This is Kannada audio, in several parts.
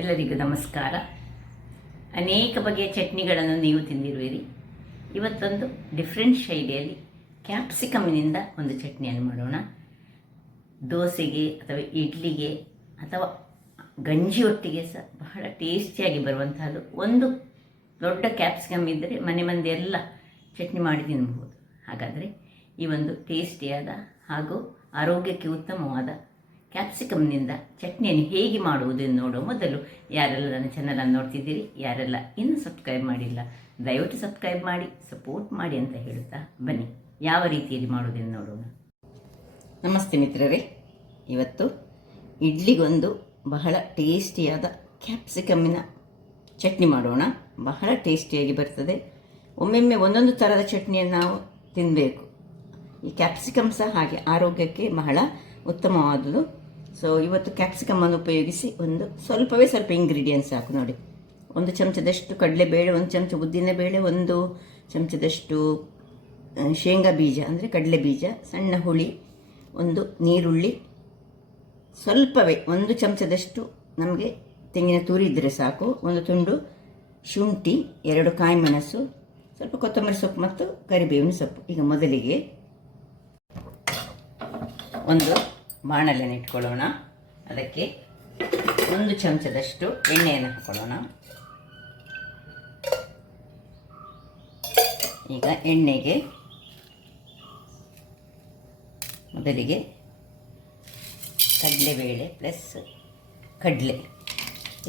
ಎಲ್ಲರಿಗೂ ನಮಸ್ಕಾರ. ಅನೇಕ ಬಗೆಯ ಚಟ್ನಿಗಳನ್ನು ನೀವು ತಿಂದಿರುವಿರಿ. ಇವತ್ತೊಂದು ಡಿಫ್ರೆಂಟ್ ಶೈಲಿಯಲ್ಲಿ ಕ್ಯಾಪ್ಸಿಕಮ್ನಿಂದ ಒಂದು ಚಟ್ನಿಯನ್ನು ಮಾಡೋಣ. ದೋಸೆಗೆ ಅಥವಾ ಇಡ್ಲಿಗೆ ಅಥವಾ ಗಂಜಿ ಒಟ್ಟಿಗೆ ಸಹ ಬಹಳ ಟೇಸ್ಟಿಯಾಗಿ ಬರುವಂತಹದ್ದು. ಒಂದು ದೊಡ್ಡ ಕ್ಯಾಪ್ಸಿಕಮ್ ಇದ್ದರೆ ಮನೆ ಮಂದಿ ಎಲ್ಲ ಚಟ್ನಿ ಮಾಡಿ ತಿನ್ನಬಹುದು. ಹಾಗಾದರೆ ಈ ಒಂದು ಟೇಸ್ಟಿಯಾದ ಹಾಗೂ ಆರೋಗ್ಯಕ್ಕೆ ಉತ್ತಮವಾದ ಕ್ಯಾಪ್ಸಿಕಮ್ನಿಂದ ಚಟ್ನಿಯನ್ನು ಹೇಗೆ ಮಾಡುವುದನ್ನು ನೋಡುವ ಮೊದಲು ಯಾರೆಲ್ಲ ನನ್ನ ಚಾನಲನ್ನು ನೋಡ್ತಿದ್ದೀರಿ, ಯಾರೆಲ್ಲ ಇನ್ನೂ ಸಬ್ಸ್ಕ್ರೈಬ್ ಮಾಡಿಲ್ಲ, ದಯವಿಟ್ಟು ಸಬ್ಸ್ಕ್ರೈಬ್ ಮಾಡಿ ಸಪೋರ್ಟ್ ಮಾಡಿ ಅಂತ ಹೇಳುತ್ತಾ ಬನ್ನಿ ಯಾವ ರೀತಿಯಲ್ಲಿ ಮಾಡುವುದನ್ನು ನೋಡೋಣ. ನಮಸ್ತೆ ಮಿತ್ರರೇ, ಇವತ್ತು ಇಡ್ಲಿಗೊಂದು ಬಹಳ ಟೇಸ್ಟಿಯಾದ ಕ್ಯಾಪ್ಸಿಕಮ್ಮಿನ ಚಟ್ನಿ ಮಾಡೋಣ. ಬಹಳ ಟೇಸ್ಟಿಯಾಗಿ ಬರ್ತದೆ. ಒಮ್ಮೊಮ್ಮೆ ಒಂದೊಂದು ಥರದ ಚಟ್ನಿಯನ್ನು ನಾವು ತಿನ್ನಬೇಕು. ಈ ಕ್ಯಾಪ್ಸಿಕಮ್ ಸಹ ಹಾಗೆ ಆರೋಗ್ಯಕ್ಕೆ ಬಹಳ ಉತ್ತಮವಾದುದು. ಸೊ ಇವತ್ತು ಕ್ಯಾಪ್ಸಿಕಮ್ಮನ್ನು ಉಪಯೋಗಿಸಿ ಸ್ವಲ್ಪ ಇಂಗ್ರೀಡಿಯೆಂಟ್ಸ್ ಹಾಕು ನೋಡಿ. 1 ಚಮಚದಷ್ಟು ಕಡಲೆಬೇಳೆ, 1 ಚಮಚ ಉದ್ದಿನಬೇಳೆ, 1 ಚಮಚದಷ್ಟು ಶೇಂಗಾ ಬೀಜ ಅಂದರೆ ಕಡಲೆ ಬೀಜ, ಸಣ್ಣ ಹುಳಿ, 1 ನೀರುಳ್ಳಿ, ಸ್ವಲ್ಪವೇ 1 ಚಮಚದಷ್ಟು ನಮಗೆ ತೆಂಗಿನ ತುರಿ ಇದ್ದರೆ ಸಾಕು, 1 ತುಂಡು ಶುಂಠಿ, 2 ಕಾಯಿ ಮೆಣಸು, ಸ್ವಲ್ಪ ಕೊತ್ತಂಬರಿ ಸೊಪ್ಪು ಮತ್ತು ಕರಿಬೇವಿನ ಸೊಪ್ಪು. ಈಗ ಮೊದಲಿಗೆ ಒಂದು ಬಾಣಲೆಯನ್ನು ಇಟ್ಕೊಳ್ಳೋಣ. ಅದಕ್ಕೆ 1 ಚಮಚದಷ್ಟು ಎಣ್ಣೆಯನ್ನು ಹಾಕೊಳ್ಳೋಣ. ಈಗ ಎಣ್ಣೆಗೆ ಮೊದಲಿಗೆ ಕಡಲೆಬೇಳೆ ಪ್ಲಸ್ ಕಡಲೆ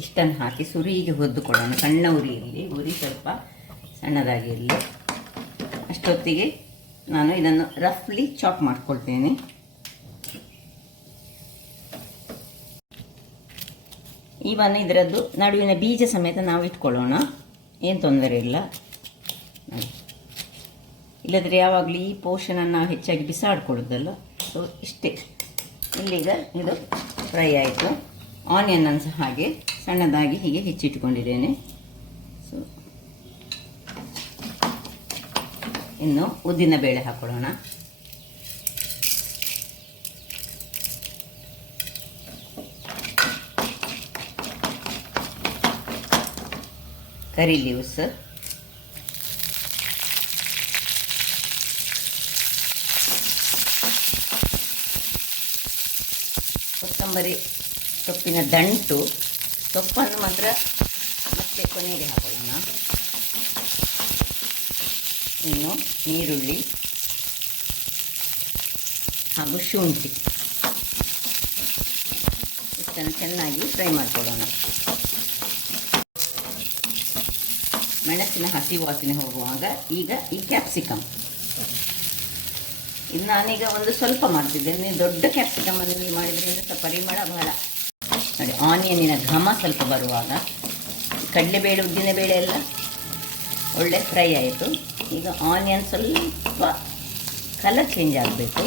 ಇಷ್ಟನ್ನು ಹಾಕಿ ಸುರಿಗೆ ಹುರಿದುಕೊಳ್ಳೋಣ. ಸಣ್ಣ ಉರಿಯಲ್ಲಿ, ಉರಿ ಸ್ವಲ್ಪ ಸಣ್ಣದಾಗಿ ಇರಲಿ. ಅಷ್ಟೊತ್ತಿಗೆ ನಾನು ಇದನ್ನು ರಫ್ಲಿ ಚಾಪ್ ಮಾಡ್ಕೊಳ್ತೇನೆ. ಇವನ್ನ ಇದರದ್ದು ನಡುವಿನ ಬೀಜ ಸಮೇತ ನಾವು ಇಟ್ಕೊಳ್ಳೋಣ, ಏನು ತೊಂದರೆ ಇಲ್ಲ. ಇಲ್ಲದ್ರೆ ಯಾವಾಗಲೂ ಈ ಪೋರ್ಷನನ್ನು ಹೆಚ್ಚಾಗಿ ಬಿಸಾಡ್ಕೊಳ್ಳೋದಲ್ಲ. ಸೊ ಇಷ್ಟೇ. ಇಲ್ಲೀಗ ಇದು ಫ್ರೈ ಆಯಿತು. ಆನಿಯನ್ ಸಹ ಹಾಗೆ ಸಣ್ಣದಾಗಿ ಹೀಗೆ ಹೆಚ್ಚಿಟ್ಕೊಂಡಿದ್ದೇನೆ. ಸೊ ಇನ್ನು ಉದ್ದಿನ ಬೇಳೆ ಹಾಕೊಳ್ಳೋಣ. ಕರಿ ಲೀವ್ಸ್, ಕೊತ್ತಂಬರಿ ಸೊಪ್ಪಿನ ದಂಟು, ಸೊಪ್ಪನ್ನು ಮಾತ್ರ ಮತ್ತೆ ಕೊನೆಗೆ ಹಾಕೊಳ್ಳೋಣ. ಇನ್ನು ನೀರುಳ್ಳಿ ಹಾಗೂ ಶುಂಠಿ ಇಷ್ಟನ್ನು ಚೆನ್ನಾಗಿ ಫ್ರೈ ಮಾಡಿಕೊಳ್ಳೋಣ. ಮೆಣಸಿನ ಹಸಿ ವಾಸನೆ ಹೋಗುವಾಗ ಈಗ ಈ ಕ್ಯಾಪ್ಸಿಕಮ್, ಇದು ನಾನೀಗ ಸ್ವಲ್ಪ ಮಾಡ್ತಿದ್ದೇನೆ. ದೊಡ್ಡ ಕ್ಯಾಪ್ಸಿಕಮ್ ಅನ್ನು ಮಾಡಿದ್ರಿಂದ ಸ್ವಲ್ಪ ಪರಿಮಳ ಬಹಳ ನೋಡಿ. ಆನಿಯನ್ನಿನ ಘಮ ಸ್ವಲ್ಪ ಬರುವಾಗ ಕಡಲೆಬೇಳೆ ಉದ್ದಿನಬೇಳೆ ಎಲ್ಲ ಒಳ್ಳೆ ಫ್ರೈ ಆಯಿತು. ಈಗ ಆನಿಯನ್ ಸ್ವಲ್ಪ ಕಲರ್ ಚೇಂಜ್ ಆಗಬೇಕು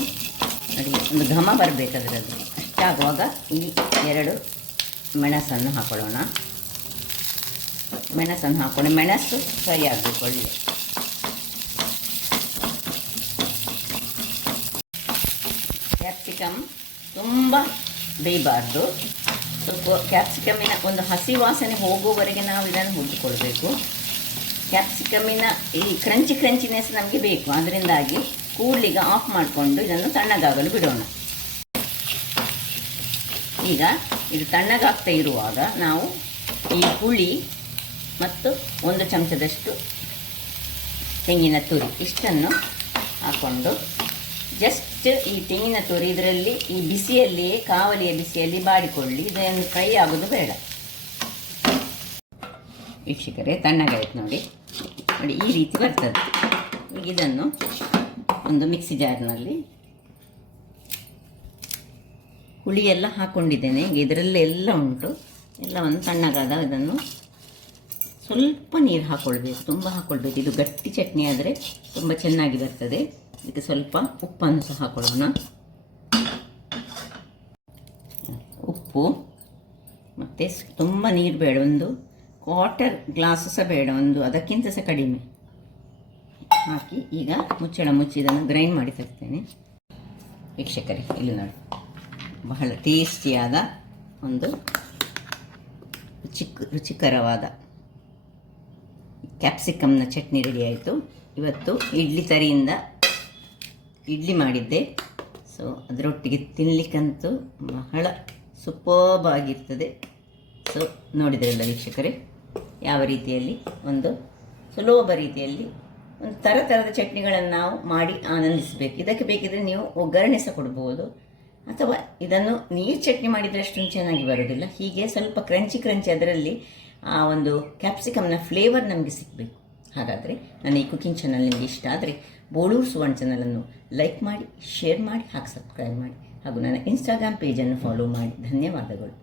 ನೋಡಿ, ಒಂದು ಘಮ ಬರಬೇಕು ಅದರದ್ದು. ಅಷ್ಟಾಗುವಾಗ ಈ 2 ಮೆಣಸನ್ನು ಹಾಕೊಳ್ಳೋಣ. ಮೆಣಸನ್ನು ಹಾಕ್ಕೊಂಡು ಮೆಣಸು ಫ್ರೈ ಆಗಬೇಕು ಒಳ್ಳೆ. ಕ್ಯಾಪ್ಸಿಕಮ್ ತುಂಬ ಬೇಯಬಾರ್ದು. ಸ್ವಲ್ಪ ಕ್ಯಾಪ್ಸಿಕಮ್ಮಿನ ಒಂದು ಹಸಿ ವಾಸನೆ ಹೋಗುವವರೆಗೆ ನಾವು ಇದನ್ನು ಹುರಿದುಕೊಳ್ಬೇಕು. ಕ್ಯಾಪ್ಸಿಕಮ್ಮಿನ ಈ ಕ್ರಂಚಿನೆಸ್ ನಮಗೆ ಬೇಕು. ಅದರಿಂದಾಗಿ ಕೂಡ್ಲಿಗೆ ಆಫ್ ಮಾಡಿಕೊಂಡು ಇದನ್ನು ತಣ್ಣಗಾಗಲು ಬಿಡೋಣ. ಈಗ ಇದು ತಣ್ಣಗಾಗ್ತಾ ಇರುವಾಗ ನಾವು ಈ ಹುಳಿ ಮತ್ತು 1 ಚಮಚದಷ್ಟು ತೆಂಗಿನ ತುರಿ ಇಷ್ಟನ್ನು ಹಾಕ್ಕೊಂಡು ಜಸ್ಟ್ ಈ ತೆಂಗಿನ ತುರಿ ಇದರಲ್ಲಿ ಈ ಬಿಸಿಯಲ್ಲಿಯೇ, ಕಾವಲಿಯ ಬಿಸಿಯಲ್ಲಿ ಬಾಡಿಕೊಳ್ಳಿ. ಇದನ್ನು ಫ್ರೈ ಆಗೋದು ಬೇಡ. ವೀಕ್ಷಕರೇ, ತಣ್ಣಗಾಯ್ತು ನೋಡಿ. ಈ ರೀತಿ ಬರ್ತದೆ. ಈಗ ಇದನ್ನು ಒಂದು ಮಿಕ್ಸಿ ಜಾರ್ನಲ್ಲಿ, ಹುಳಿಯೆಲ್ಲ ಹಾಕ್ಕೊಂಡಿದ್ದೇನೆ. ಈಗ ಇದರಲ್ಲೆಲ್ಲ ಉಂಟು. ಎಲ್ಲವನ್ನು ತಣ್ಣಗಾದ ಇದನ್ನು ಸ್ವಲ್ಪ ನೀರು ಹಾಕ್ಕೊಳ್ಬೇಕು, ತುಂಬ ಹಾಕ್ಕೊಳ್ಬೇಕು. ಇದು ಗಟ್ಟಿ ಚಟ್ನಿ ಆದರೆ ತುಂಬ ಚೆನ್ನಾಗಿ ಬರ್ತದೆ. ಇದಕ್ಕೆ ಸ್ವಲ್ಪ ಉಪ್ಪನ್ನು ಸಹ ಹಾಕೊಳ್ಳೋಣ. ಉಪ್ಪು ಮತ್ತು ತುಂಬ ನೀರು ಬೇಡ, 1/4 ಗ್ಲಾಸ್ ಸಹ ಬೇಡ, ಅದಕ್ಕಿಂತ ಸಹ ಕಡಿಮೆ ಹಾಕಿ ಈಗ ಮುಚ್ಚಳ ಮುಚ್ಚಿ ಇದನ್ನು ಗ್ರೈಂಡ್ ಮಾಡಿ ತರ್ತೇನೆ. ವೀಕ್ಷಕರೇ, ಇಲ್ಲಿ ನೋಡಿ, ಬಹಳ ಟೇಸ್ಟಿಯಾದ ಒಂದು ರುಚಿಕರವಾದ ಕ್ಯಾಪ್ಸಿಕಮ್ನ ಚಟ್ನಿ ರೆಡಿ ಆಯಿತು. ಇವತ್ತು ಇಡ್ಲಿ ತರಿಯಿಂದ ಇಡ್ಲಿ ಮಾಡಿದ್ದೆ. ಸೊ ಅದರೊಟ್ಟಿಗೆ ತಿನ್ನಲಿಕ್ಕಂತೂ ಬಹಳ ಸೂಪರ್ಬ್ ಆಗಿರ್ತದೆ. ಸೊ ನೋಡಿದ್ರಲ್ಲ ವೀಕ್ಷಕರೇ, ಯಾವ ರೀತಿಯಲ್ಲಿ ಒಂದು ಸುಲಭ ರೀತಿಯಲ್ಲಿ ಒಂದು ಥರದ ಚಟ್ನಿಗಳನ್ನು ನಾವು ಮಾಡಿ ಆನಂದಿಸಬೇಕು. ಇದಕ್ಕೆ ಬೇಕಿದ್ರೆ ನೀವು ಒಗ್ಗರಣೆ ಸಹ ಕೊಡ್ಬೋದು, ಅಥವಾ ಇದನ್ನು ನೀರು ಚಟ್ನಿ ಮಾಡಿದರೆ ಅಷ್ಟೊಂದು ಚೆನ್ನಾಗಿ ಬರೋದಿಲ್ಲ. ಹೀಗೆ ಸ್ವಲ್ಪ ಕ್ರಂಚಿ ಅದರಲ್ಲಿ ಆ ಒಂದು ಕ್ಯಾಪ್ಸಿಕಮ್ನ ಫ್ಲೇವರ್ ನಮಗೆ ಸಿಗಬೇಕು. ಹಾಗಾದರೆ ನನ್ನ ಈ ಕುಕಿಂಗ್ ಚಾನಲ್ ನಿಮಗೆ ಇಷ್ಟ ಆದರೆ ಬೋಳೂರು ಸುವರ್ಣ ಚಾನಲನ್ನು ಲೈಕ್ ಮಾಡಿ, ಶೇರ್ ಮಾಡಿ, ಹಾಗೆ ಸಬ್ಸ್ಕ್ರೈಬ್ ಮಾಡಿ, ಹಾಗೂ ನನ್ನ ಇನ್ಸ್ಟಾಗ್ರಾಮ್ ಪೇಜನ್ನು ಫಾಲೋ ಮಾಡಿ. ಧನ್ಯವಾದಗಳು.